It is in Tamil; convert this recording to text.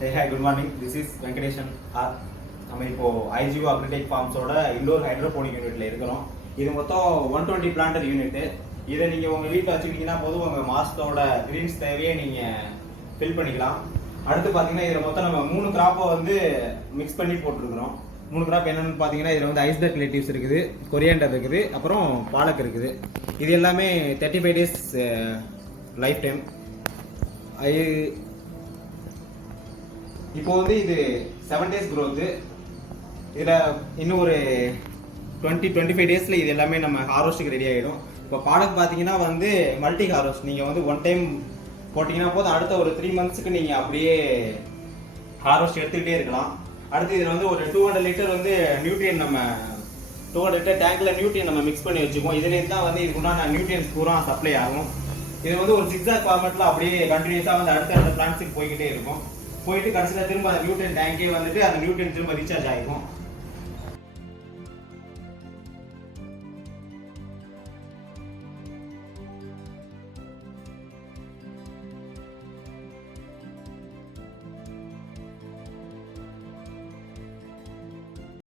Hey, hi, good morning. This is Venkadeshan R. நம்ம இப்போ IGO Agri Techfarms ஓட indoor hydroponic unitல இருக்கிறோம். இது மொத்தம் 120 planter unit. இதை நீங்க உங்க வீட்ல வச்சுக்கிட்டீங்கன்னா போதும் உங்க மாசத்தோட greens தேவையை நீங்க fill பண்ணிக்கலாம். அடுத்து பாத்தீங்கன்னா இதுல மொத்தம் நம்ம 3 கிராப்பை வந்து mix பண்ணி போட்டுருக்கோம். 3 கிராப் என்னன்னு பாத்தீங்கன்னா இதுல வந்து ice duck lettuce இருக்குது, coriander இருக்குது, அப்புறம் பாலக் இருக்குது. இது எல்லாமே 35 days லைஃப் டைம். இப்போ வந்து இது 7 days growth. இதில் இன்னும் ஒரு 20-25 டேஸில் இது எல்லாமே நம்ம ஹார்வெஸ்ட்டுக்கு ரெடி ஆகிடும். இப்போ பாலக் பார்த்தீங்கன்னா வந்து மல்டி ஹார்வெஸ்ட். நீங்கள் வந்து ஒன் டைம் போட்டிங்கன்னா போதும், அடுத்த ஒரு 3 monthsக்கு நீங்கள் அப்படியே ஹார்வெஸ்ட் எடுத்துக்கிட்டே இருக்கலாம். அடுத்து இதில் வந்து ஒரு 200 லிட்டர் வந்து நியூட்ரியன் நம்ம 200 லிட்டர் டேங்கில் நியூட்ரியன் நம்ம மிக்ஸ் பண்ணி வச்சுக்குவோம். இதுலேருந்து தான் வந்து இதுக்குண்டான நியூட்ரியன்ஸ் பூரா சப்ளை ஆகும். இது வந்து ஒரு zigzag ஃபார்மேட்டில் அப்படியே கண்டினியூஸாக வந்து அடுத்த பிளான்ட்ஸுக்கு போய்கிட்டே இருக்கும். போயிட்டு கடைசியில் திரும்ப அந்த நியூட்ரியன் டேங்கே வந்துட்டு அந்த நியூட்ரியன் திரும்ப ரீசார்ஜ் ஆகிக்கும்.